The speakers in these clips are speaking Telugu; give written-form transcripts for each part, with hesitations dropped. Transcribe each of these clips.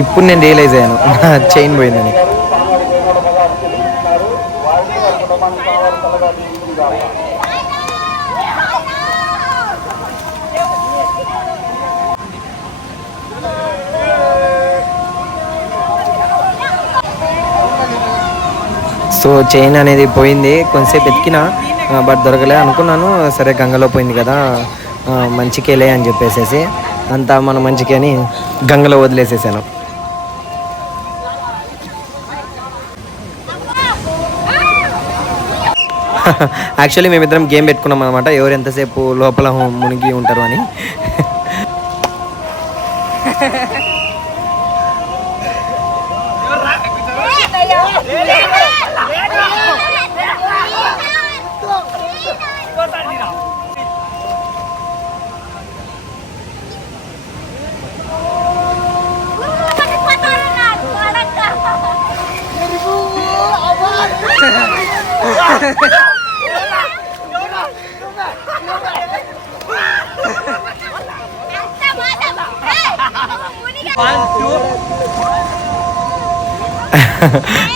ఇప్పుడు నేను రియలైజ్ అయ్యాను చైన్ పోయిందని. సో చైన్ అనేది పోయింది, కొంతసేపు ఎతికినా బట్ దొరకలే. అనుకున్నాను సరే గంగలో పోయింది కదా మంచికేలే అని చెప్పేసేసి అంతా మన మంచికే అని గంగలో వదిలేసేసాను. యాక్చువల్లీ మేమిద్దరం గేమ్ పెట్టుకున్నాం అనమాట, ఎవరు ఎంతసేపు లోపల మునిగి ఉంటారు అని.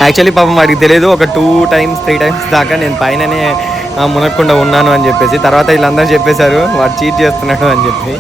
యాక్చువల్లీ పాపం వాడికి తెలియదు, ఒక 2 times 3 times దాకా నేను పైననే మునక్కుండా ఉన్నాను అని చెప్పేసి. తర్వాత వీళ్ళందరూ చెప్పేశారు వాడు చీట్ చేస్తున్నాడు అని చెప్పి.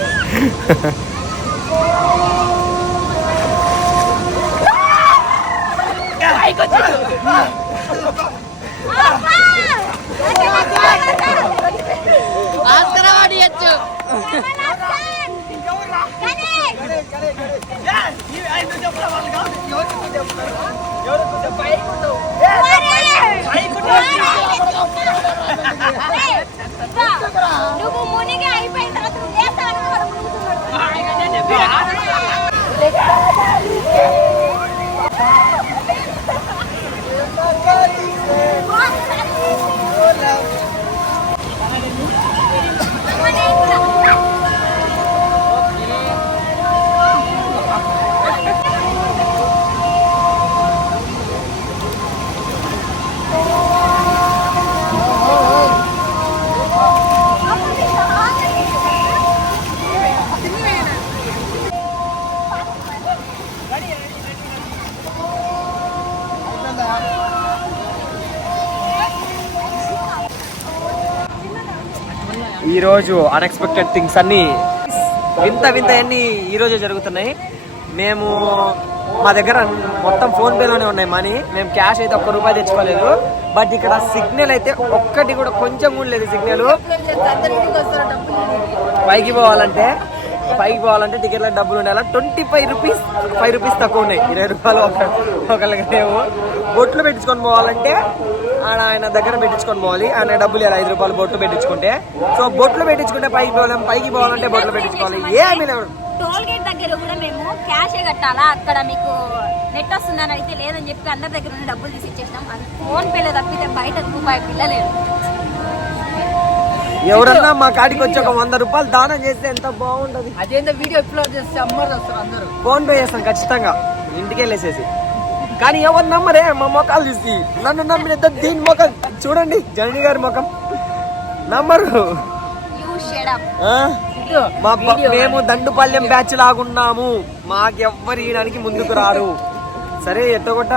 ఈరోజు అన్ఎక్స్పెక్టెడ్ థింగ్స్ అన్నీ వింత అన్నీ ఈరోజే జరుగుతున్నాయి. మేము మా దగ్గర మొత్తం ఫోన్పేలోనే ఉన్నాయి మనీ, మేము క్యాష్ అయితే ₹1 తెచ్చుకోలేదు. బట్ ఇక్కడ సిగ్నల్ అయితే ఒక్కటి కూడా కొంచెం కూడా లేదు. సిగ్నల్ పైకి పోవాలంటే టికెట్ల డబ్బులు ఉండాలి. 25 రూపీస్, ₹5 తక్కువ ఉన్నాయి. ₹20 ఒకళ్ళకి లేవు. బొట్లు పెట్టించుకొని పోవాలంటే ఆయన దగ్గర పెట్టించుకొని పోవాలి. ఆయన డబ్బులు ₹5 బొట్లు పెట్టించుకుంటే. సో బొట్లు పెట్టించుకుంటే పైకి పోవాలంటే బొట్లు పెట్టించుకోవాలి. ఏమీ లేవు. టోల్ గేట్ దగ్గర కూడా మేము క్యాషే కట్టాలా, అక్కడ మీకు నెట్ వస్తుందని అయితే లేదని చెప్పి అందరి దగ్గర ఉన్న డబ్బులు తీసి ఇచ్చేసినాం. ఫోన్ పేలో తప్పితే బయట రూపాయి పిల్లలేదు. ఎవరన్నా మా కాడికి వచ్చి ఒక ₹100 దానం చేస్తే ఎంత బాగుంటది. అదేంత వీడియో అప్లోడ్ చేస్తే అమ్మరు వస్తారు అందరూ. ఫోన్ పే చేస్తాం ఖచ్చితంగా ఇంటికి వెళ్ళేసేసి. కానీ ఎవరు నమ్మరే మా మొఖాలు చూసి. నన్ను నమ్మిన దీని ముఖం చూడండి, జనని గారి ముఖం నమ్మరు. మేము దండుపల్లెం బ్యాచ్ లాగున్నాము, మాకెవ్వరు ఈయడానికి ముందుకు రారు. సరే ఎట్టగొట్ట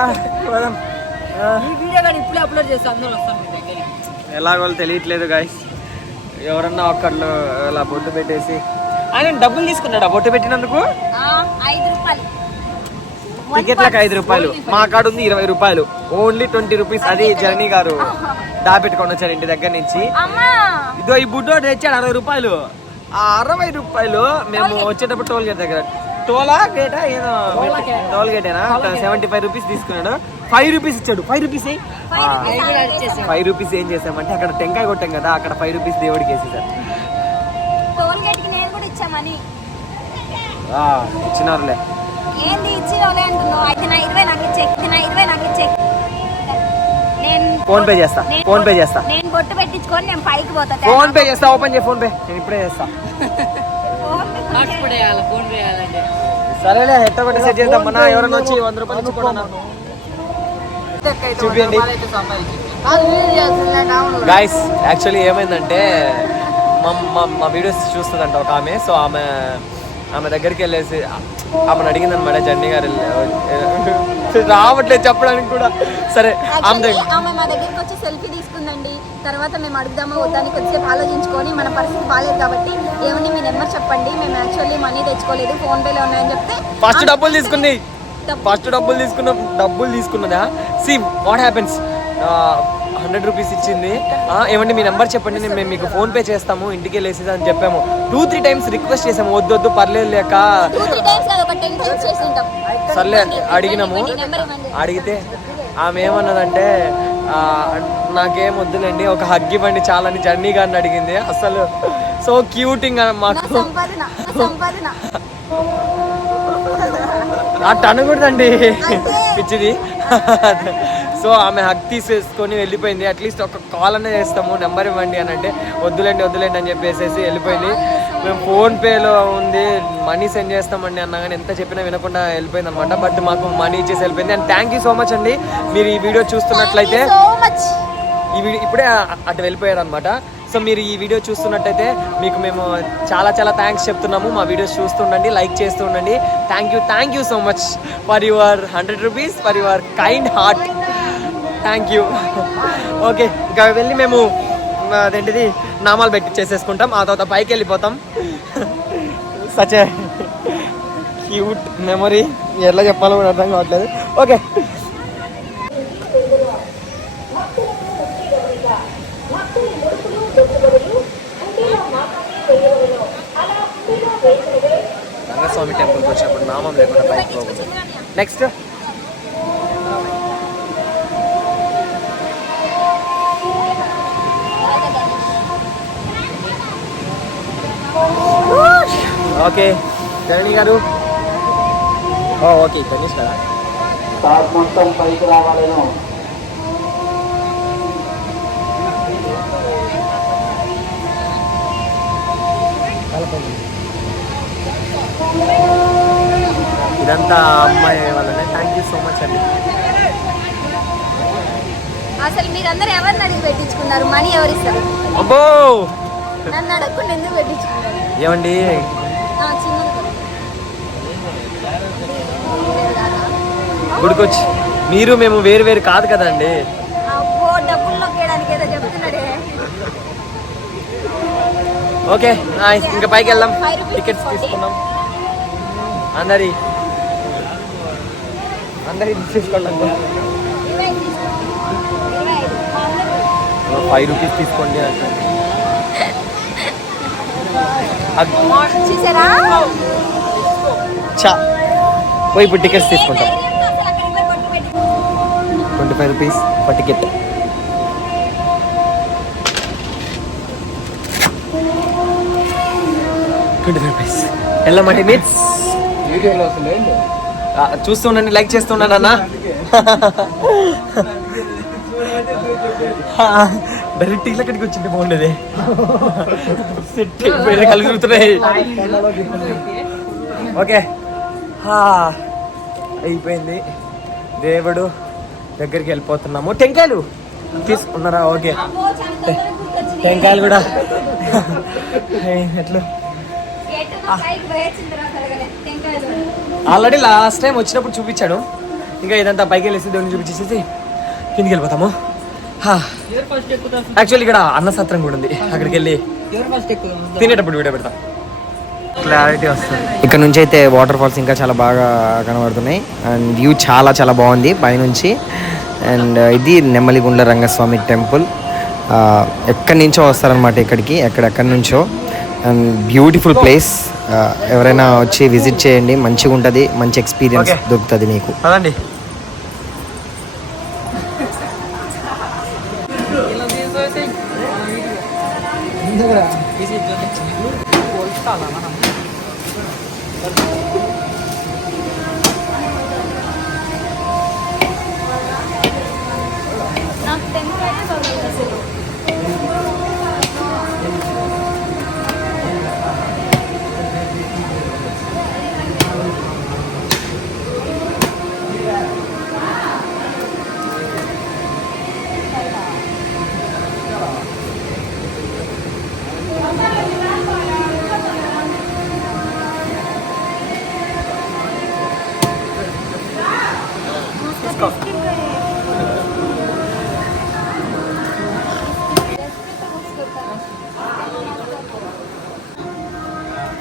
ఎలాగో తెలియట్లేదు గాయస్. ఎవరన్నా ఒక్కళ్ళు అలా బొట్టు పెట్టేసి ఆయన డబ్బులు తీసుకున్నాడా బొట్టు పెట్టినందుకు? టికెట్లకు ₹5. మా కాడ ఉంది ₹20, ఓన్లీ ₹20. అది జర్నీ గారు దాపెట్టుకొని వచ్చారు ఇంటి దగ్గర నుంచి. ఇదో ఈ బుడ్డోడు తెచ్చాడు ₹60. ఆ ₹60 మేము వచ్చేటప్పుడు టోల్ గేట్ దగ్గర టోల్ గేటేనా ₹75 తీసుకున్నాడు. ₹5 ఇచ్చాడు. ₹5 ఏం చేసామంటే అక్కడ టెంకాయ కొట్టాం కదా, అక్కడ ₹5 దేవుడికి వేసేసారు. ఇచ్చినారులే. ఫోన్ పే చేస్తా. నేను బొట్టు పెట్టించుకొని నేను పైకి పోతా. ఫోన్ పే చేస్తా. ఓపెన్ చేయి ఫోన్ పే. నేను ఇప్పుడే చేస్తా. సరేలే ఎట్టగొట్టి సెట్ చేద్దాం. మన ఎవరైనా వచ్చి ₹100 ఇచ్చుకోండి. చూపించండి గైస్. యాక్చువల్లీ ఏమైందంటే మా వీడియోస్ చూస్తుందంట ఒక ఆమె. సో ఆమె ఆమె దగ్గరికి వెళ్ళేసి ఆమెను అడిగింది అనమాట జర్నీ గారు రావట్లేదు చెప్పడానికి కూడా. సరే ఆమె మా దగ్గరికి వచ్చి సెల్ఫీ తీసుకుందండి. తర్వాత మేము అడుగుదామా వద్దని కొద్దిసేపు ఆలోచించుకొని మన పరిస్థితి బాగాలేదు కాబట్టి ఏమండి మీ నెంబర్ చెప్పండి, మేము యాక్చువల్లీ మనీ తెచ్చుకోలేదు ఫోన్ పేలో ఉన్నాయని చెప్తే ఫస్ట్ డబ్బులు తీసుకున్నదా. సి వాట్ హ్యాపెన్స్, 100 రూపీస్ ఇచ్చింది. ఏమండి మీ నెంబర్ చెప్పండి, మేము మీకు ఫోన్ పే చేస్తాము ఇంటికి వెళ్ళేసి అని చెప్పాము. 2-3 టైమ్స్ రిక్వెస్ట్ చేసాము, వద్దు పర్లేదు లేక. సర్లే అడిగినాము. అడిగితే ఆమె ఏమన్నదంటే నాకేం వద్దులేండి ఒక హగ్ ఇవ్వండి చాలని జర్నీ గారిని అడిగింది. అసలు సో క్యూటింగ్ మాకు అట్ట అనకూడదండి పిచ్చిది. సో ఆమె హక్ తీసేసుకొని వెళ్ళిపోయింది. అట్లీస్ట్ ఒక కాల్ అనే చేస్తాము నెంబర్ ఇవ్వండి అని అంటే వద్దులేండి అని చెప్పేసి వెళ్ళిపోయింది. మేము ఫోన్పేలో ఉంది మనీ సెండ్ చేస్తామండి అన్నా కానీ ఎంత చెప్పినా వినకుండా వెళ్ళిపోయింది అనమాట. బట్ మాకు మనీ ఇచ్చేసి వెళ్ళిపోయింది. And thank you so much అండి. మీరు ఈ వీడియో చూస్తున్నట్లయితే ఈ వీడియో ఇప్పుడే అటు వెళ్ళిపోయారు అనమాట. సో మీరు ఈ వీడియో చూస్తున్నట్టయితే మీకు మేము చాలా థ్యాంక్స్ చెప్తున్నాము. మా వీడియోస్ చూస్తుండండి, లైక్ చేస్తూ ఉండండి. Thank you so much for your 100 rupees, for your kind heart. Thank you. Okay, ఇంకా వెళ్ళి మేము అదేంటిది నామాలు పెట్టి చేసేసుకుంటాం. ఆ తర్వాత పైకి వెళ్ళిపోతాం. సచ్ ఏ క్యూట్ మెమరీ, ఎట్లా చెప్పాలో కూడా అర్థం కావట్లేదు. ఓకే రంగస్వామి టెంపుల్కి వచ్చినప్పుడు నామం లేకుండా పైకి పోకూడదు. నెక్స్ట్ ఓకే ధరణి గారు. ఓకే గణేష్ కదా మొత్తం పైకి రావాలను. ఇదంతా అమ్మాయి వాళ్ళనే. థ్యాంక్ యూ సో మచ్ అండి. అసలు మీరందరూ ఎవరిని అడిగి పెట్టించుకున్నారు? మనీ ఎవరు ఇస్తారు? అబ్బో నన్ను అడగకుండా ఎందుకు పెట్టించుకున్నారు? ఏమండి గుడికొచ్చి మీరు మేము వేరు కాదు కదండి. అబ్బో డబ్బులు నొక్కేయడానికి ఏదో చెప్తున్నాడే. ఓకే ఇంకా పైకి వెళ్దాం. టికెట్స్ తీసుకున్నాం. అందరి తీసుకోండి. 5 రూపీస్ తీసుకోండి. పోయి ఇప్పుడు టికెట్స్ తీసుకుంటాం. 25 రూపీస్ ఫర్ టికెట్. వెళ్ళమండి మీట్స్ చూస్తూ ఉండండి, లైక్ చేస్తూ ఉండండి అన్న. డైరెక్ట్ ఇక్కడికి వచ్చింది బాగుండేది. కళ్ళు తిరుగుతున్నాయి. ఓకే అయిపోయింది. దేవుడు దగ్గరికి వెళ్ళిపోతున్నాము. టెంకాయలు తీసుకున్నారా? ఓకే టెంకాయలు కూడా ఎట్లు ఆల్రెడీ లాస్ట్ టైం వచ్చినప్పుడు చూపించాడు. ఇంకా ఇదంతా పైకి వెళ్ళేసి దేవుడిని చూపించేసి కిందికి వెళ్ళిపోతాము. యాక్చువల్లీ ఇక్కడ అన్నసత్రం కూడా ఉంది. అక్కడికి వెళ్ళి తినేటప్పుడు వీడియో పెడతాం, క్లారిటీ వస్తుంది. ఇక్కడ నుంచి అయితే వాటర్ ఫాల్స్ ఇంకా చాలా బాగా కనబడుతున్నాయి. అండ్ వ్యూ చాలా బాగుంది పైనుంచి. అండ్ ఇది నెమ్మలిగుండ్ల రంగస్వామి టెంపుల్. ఎక్కడి నుంచో వస్తారనమాట ఇక్కడికి, ఎక్కడెక్కడి నుంచో. And beautiful place. ఎవరైనా వచ్చి విజిట్ చేయండి, మంచిగా ఉంటుంది, మంచి ఎక్స్పీరియన్స్ దొరుకుతుంది మీకు. అదండి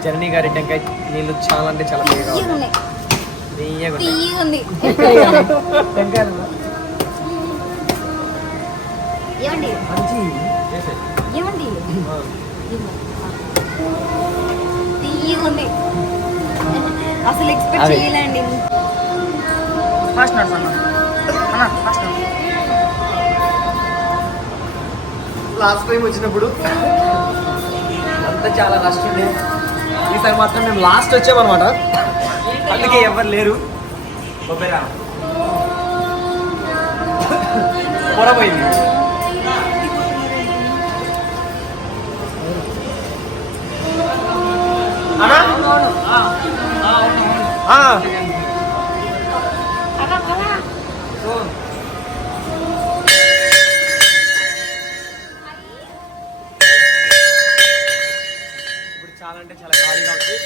జననీ గారి టెంకాయ నీళ్ళు చాలా అంటే చాలా తీయగా ఉన్నాయి. తీయగా ఉంది. టెంకాయ ఏమండి మంచి ఏమండి తీయగా ఉంది. అసలు ఎక్స్పెక్ట్ చేయలేండి. ఫాస్ట్ నోట్స్ అన్న ఫాస్ట్ నోట్స్. లాస్ట్ టైం వచ్చినప్పుడు అంతా చాలా రష్ ఉండే. ఈసారి మాత్రం మేము లాస్ట్ వచ్చామన్నమాట, అందుకే ఎవరు లేరు. పొరపోయింది. అన్నా? ఆ. ఇప్పుడు చాలా అంటే చాలా ఖాళీగా ఉంది.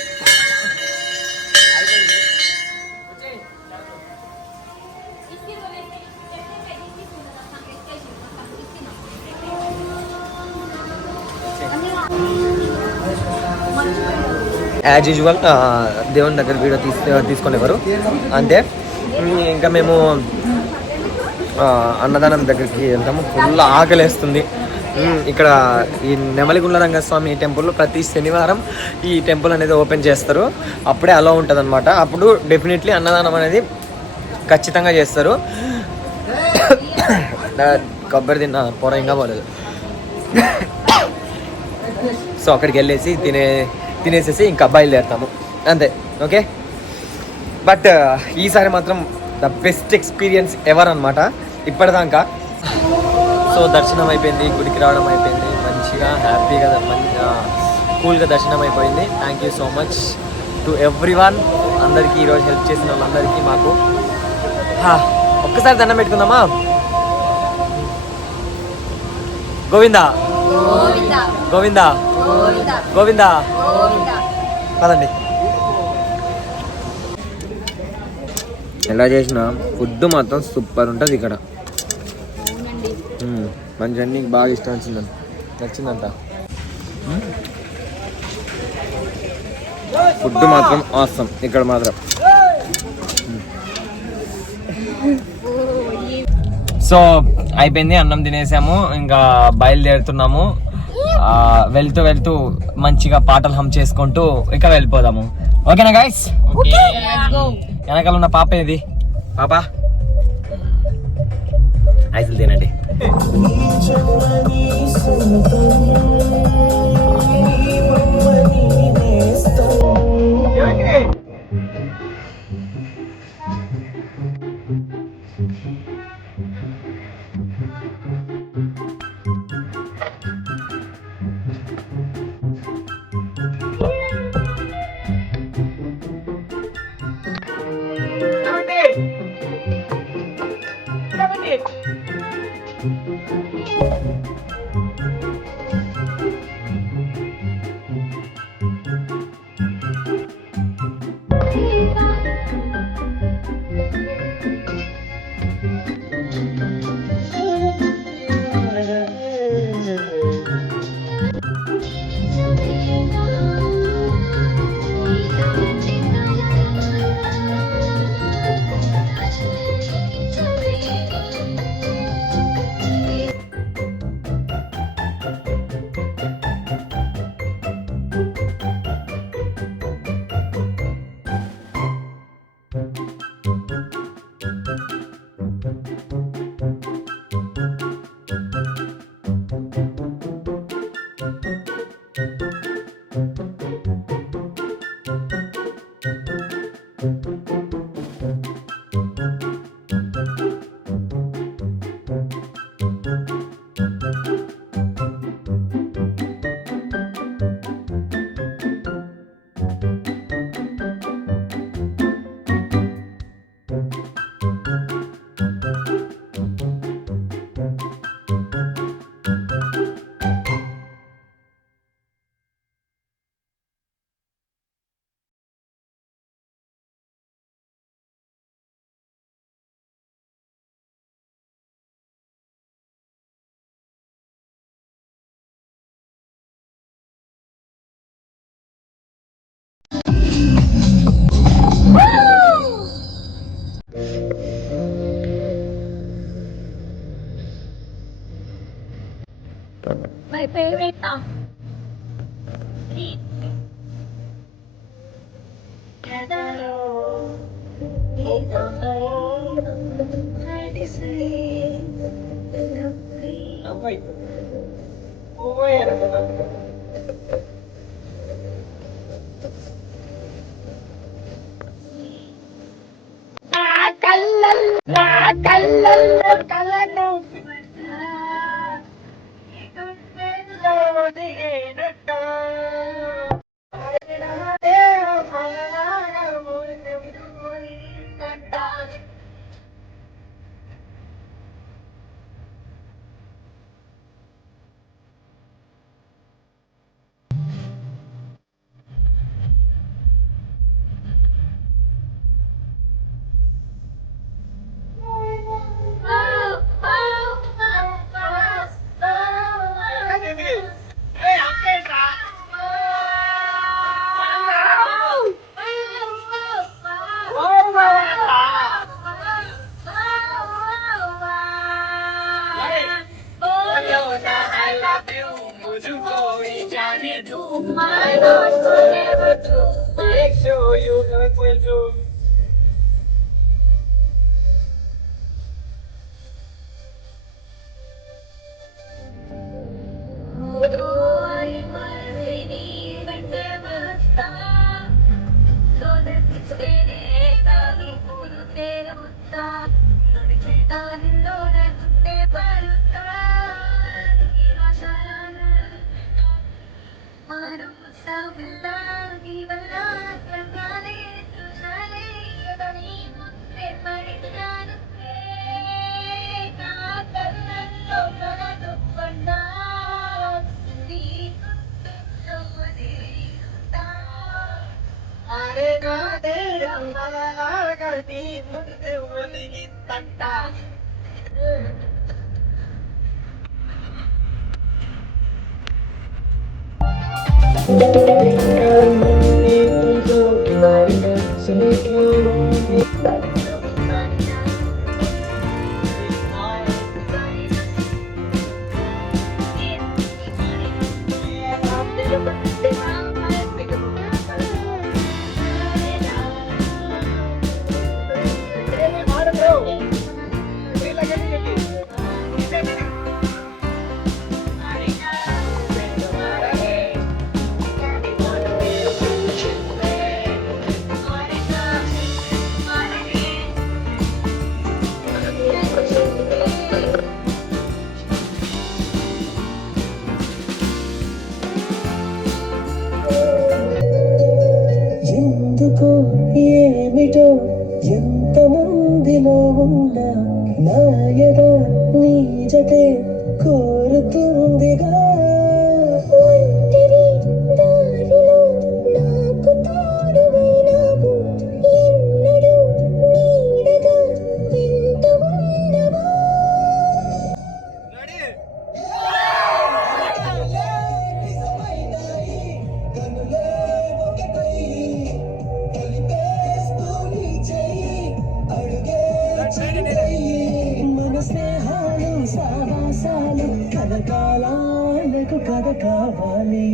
అయిపోయింది. యాజ్ యూజువల్ దేవుని దగ్గర వీడియో తీసుకునేవారు అంతే. ఇంకా మేము అన్నదానం దగ్గరికి వెళ్తాము. ఫుల్ ఆకలేస్తుంది. ఇక్కడ ఈ నెమలిగుండ్ల రంగస్వామి టెంపుల్లో ప్రతి శనివారం ఈ టెంపుల్ అనేది ఓపెన్ చేస్తారు. అప్పుడే అలా ఉంటుంది అనమాట. అప్పుడు డెఫినెట్లీ అన్నదానం అనేది ఖచ్చితంగా చేస్తారు. కొబ్బరి తిన్న పొర ఇంకా పోలేదు. సో అక్కడికి వెళ్ళేసి తినేసేసి ఇంకా బయలుదేరుతాము అంతే. ఓకే, బట్ ఈసారి మాత్రం ద బెస్ట్ ఎక్స్పీరియన్స్ ఎవర్ అనమాట ఇప్పటిదాకా. సో దర్శనం అయిపోయింది, గుడికి రావడం అయిపోయింది, మంచిగా హ్యాపీగా కూల్గా దర్శనం అయిపోయింది. Thank you so much to every one. అందరికీ ఈరోజు హెల్ప్ చేసిన వాళ్ళందరికీ మాకు ఒక్కసారి దండం పెట్టుకుందామా? గోవిందా గోవిందా గోవిందా. పదండి. ఎలా చేసినా ఫుడ్ మాత్రం సూపర్ ఉంటుంది ఇక్కడ. మంచి అన్ని బాగా ఇష్టం నచ్చిందంట. ఫుడ్ మాత్రం ఆసం ఇక్కడ మాత్రం. సో అయిపోయింది, అన్నం తినేసాము, ఇంకా బయలుదేరుతున్నాము. వెళ్తూ వెళ్తూ మంచిగా పాటలు హమ్ చేసుకుంటూ ఇక వెళ్ళిపోదాము. ఓకేనా గైస్? వెనకాల ఉన్న పాప ఏది? పాప ఐసులు తినండి. ఎందుకో ఏమిటో ఎంత మందిలో ఉన్నా నా ఎద నీ జతే కోరుతుందిగా దారిలో నాకు తోడువైనావు ఎన్నడూ నీడగా వెంట ఉన్నవా మన స్నేహాలు సావాసాలు కథకాలకు కథ కావాలి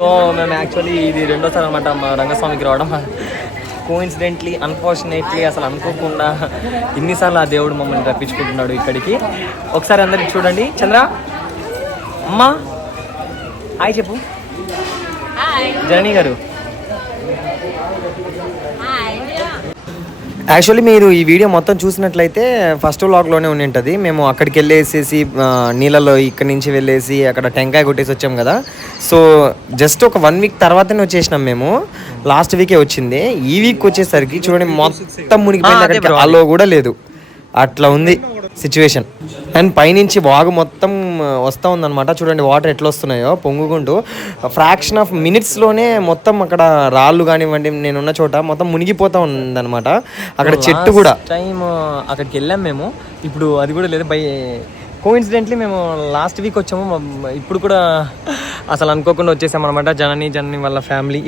సో మేము యాక్చువల్లీ ఇది రెండోసారి అనమాట మా రంగస్వామికి రావడం. కోఇన్సిడెంట్లీ అన్ఫార్చునేట్లీ అసలు అనుకోకుండా ఇన్నిసార్లు ఆ దేవుడు మమ్మల్ని రప్పించుకుంటున్నాడు ఇక్కడికి. ఒకసారి అందరికి చూడండి. చంద్ర అమ్మా హాయ్ చెప్పు. జననీ గారు యాక్చువల్లీ మీరు ఈ వీడియో మొత్తం చూసినట్లయితే ఫస్ట్ వ్లాగ్లోనే ఉండి ఉంటుంది. మేము అక్కడికి వెళ్ళేసేసి నీళ్ళలో ఇక్కడి నుంచి వెళ్ళేసి అక్కడ టెంకాయ కొట్టేసి వచ్చాం కదా. సో జస్ట్ ఒక 1 వీక్ తర్వాతనే వచ్చేసినాం మేము. లాస్ట్ వీకే వచ్చింది. ఈ వీక్ వచ్చేసరికి చూడండి మొత్తం మునిగిపోయింది. అక్కడికి అలో కూడా లేదు, అట్లా ఉంది. సిచ్యువేషన్. అండ్ పైనుంచి వాగు మొత్తం వస్తూ ఉందన్నమాట. చూడండి వాటర్ ఎట్లా వస్తున్నాయో పొంగుకుంటూ. ఫ్రాక్షన్ ఆఫ్ మినిట్స్లోనే మొత్తం అక్కడ రాళ్ళు కానివ్వండి నేనున్న చోట మొత్తం మునిగిపోతూ ఉందన్నమాట. అక్కడ చెట్టు కూడా టైం అక్కడికి వెళ్ళాం మేము. ఇప్పుడు అది కూడా లేదు. బై కోఇన్సిడెంట్లీ మేము లాస్ట్ వీక్ వచ్చాము. ఇప్పుడు కూడా అసలు అనుకోకుండా వచ్చేసాం అనమాట. జనని వాళ్ళ ఫ్యామిలీ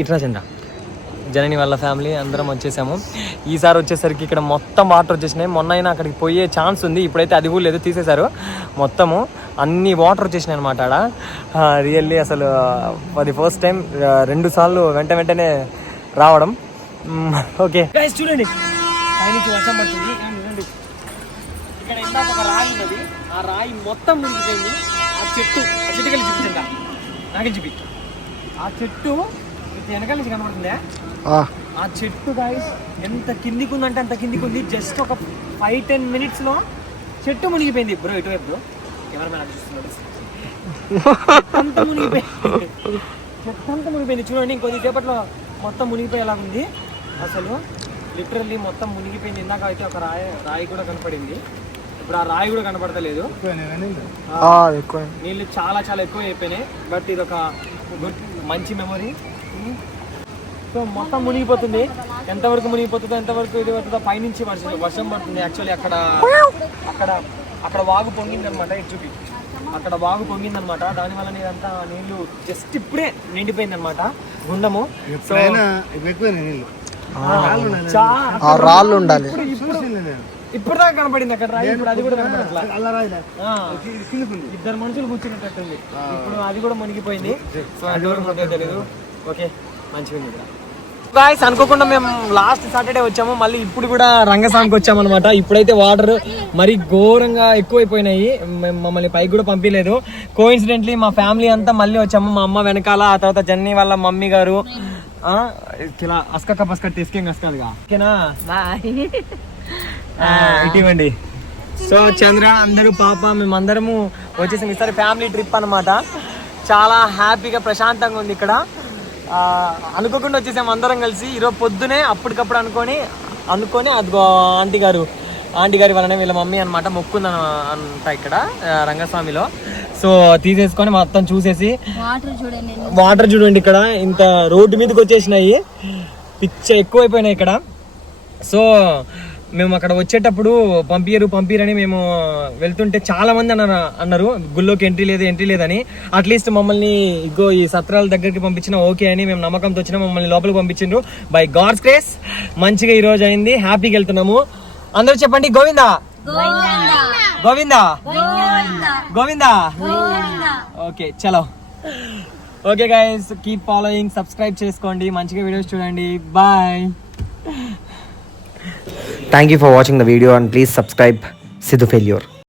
జనని వాళ్ళ ఫ్యామిలీ అందరం వచ్చేసాము. ఈసారి వచ్చేసరికి ఇక్కడ మొత్తం వాటర్ వచ్చేసినాయి. మొన్న అయినా అక్కడికి పోయే ఛాన్స్ ఉంది, ఇప్పుడైతే అది కూడా లేదు, తీసేశారు మొత్తము. అన్ని వాటర్ వచ్చేసినాయి అనమాట ఆడ. రియల్లీ అసలు అది ఫస్ట్ టైం 2 సార్లు వెంటనే రావడం. ఓకే చూడండి పైనుంచి వర్షం పడుతుంది. ఇక్కడ ఇందాక ఒక రాయి ఉన్నది, ఆ రాయి మొత్తం మునిగిపోయింది. ఆ చెట్టు కలిసి చూపించండి, నాకే చూపి. ఆ చెట్టు వెనకాల నుంచి కనబడుతుందా? ఆ చెట్టు గాయస్ ఎంత కిందికి ఉందంటే అంత కిందికి ఉంది. జస్ట్ ఒక 5-10 minutesలో చెట్టు మునిగిపోయింది. బ్రో ఇటువైపు బ్రో కెమెరామెన్ చూస్తున్నాడు. చెట్టు అంతా మునిగిపోయింది చూడండి. ఇంకొద్దిసేపట్లో మొత్తం మునిగిపోయేలాగుంది. అసలు లిటరల్లీ మొత్తం మునిగిపోయింది. ఇందాక అయితే ఒక రాయి కూడా కనపడింది. ఇప్పుడు ఆ రాయి కూడా కనపడతలేదు. నీళ్ళు చాలా ఎక్కువ అయిపోయినాయి. బట్ ఇది ఒక మంచి మెమరీ. సో మొత్తం మునిగిపోతుంది. ఎంతవరకు మునిగిపోతుందో ఎంతవరకు ఇది పడుతుందో పైనుంచి వర్షం పడుతుంది. యాక్చువల్లీ అక్కడ వాగు పొంగిందనమాట. ఇటు చూపి అక్కడ వాగు పొంగిందనమాట. దానివల్ల ఇదంతా నీళ్లు జస్ట్ ఇప్పుడే నిండిపోయింది అనమాట గుండము. సో రాళ్ళు ఉండాలి. ఇప్పుడు దాకా కనపడింది అక్కడ రాయి. ఇప్పుడు అది కూడా కనపడట్లా. 2 మనుషులు కూర్చున్నట్టుంది. ఇప్పుడు అది కూడా మునిగిపోయింది. సో అది తెలియదు. ఓకే మంచిగా గాయస్ అనుకోకుండా మేము లాస్ట్ సాటర్డే వచ్చాము. మళ్ళీ ఇప్పుడు కూడా రంగస్వామికి వచ్చామన్నమాట. ఇప్పుడైతే వాటర్ మరీ ఘోరంగా ఎక్కువైపోయినాయి. మమ్మల్ని పైకి కూడా పంపించలేదు. కోఇన్సిడెంట్లీ మా ఫ్యామిలీ అంతా మళ్ళీ వచ్చాము. మా అమ్మ వెనకాల, ఆ తర్వాత జన్ని వాళ్ళ మమ్మీ గారు ఇలా అస్కక్క పస్క టెస్కింగ్ అస్కాలుగా ఓకేనా ఇటీవండి. సో చంద్ర అందరూ పాప మేమందరము వచ్చేసాం. ఈసారి ఫ్యామిలీ ట్రిప్ అనమాట. చాలా హ్యాపీగా ప్రశాంతంగా ఉంది ఇక్కడ. అనుకోకుండా వచ్చేసాం అందరం కలిసి. ఈరోజు పొద్దునే అప్పటికప్పుడు అనుకొని అదిగో ఆంటీ గారి వలన వీళ్ళ మమ్మీ అనమాట మొక్కుందని అంట ఇక్కడ రంగస్వామిలో. సో తీసేసుకొని మొత్తం చూసేసి వాటర్ చూడండి ఇక్కడ ఇంత రోడ్డు మీదకి వచ్చేసినాయి. పిచ్చ ఎక్కువైపోయినాయి ఇక్కడ. సో మేము అక్కడ వచ్చేటప్పుడు పంపిరని మేము వెళ్తుంటే చాలా మంది అన్నారు గుళ్ళోకి ఎంట్రీ లేదని. అట్లీస్ట్ మమ్మల్ని ఇగో ఈ సత్రాల దగ్గరికి పంపించిన ఓకే అని మేము నమ్మకంతో వచ్చినా మమ్మల్ని లోపలికి పంపించిండ్రు. బై గాడ్స్ గ్రేస్ మంచిగా ఈ రోజు అయింది. హ్యాపీగా వెళ్తున్నాము. అందరూ చెప్పండి గోవిందా గోవిందా గోవిందా. ఓకే చలో. Okay guys keep following, subscribe చేసుకోండి, మంచిగా వీడియోస్ చూడండి. Bye. Thank you for watching the video and please subscribe Sidhu Failure.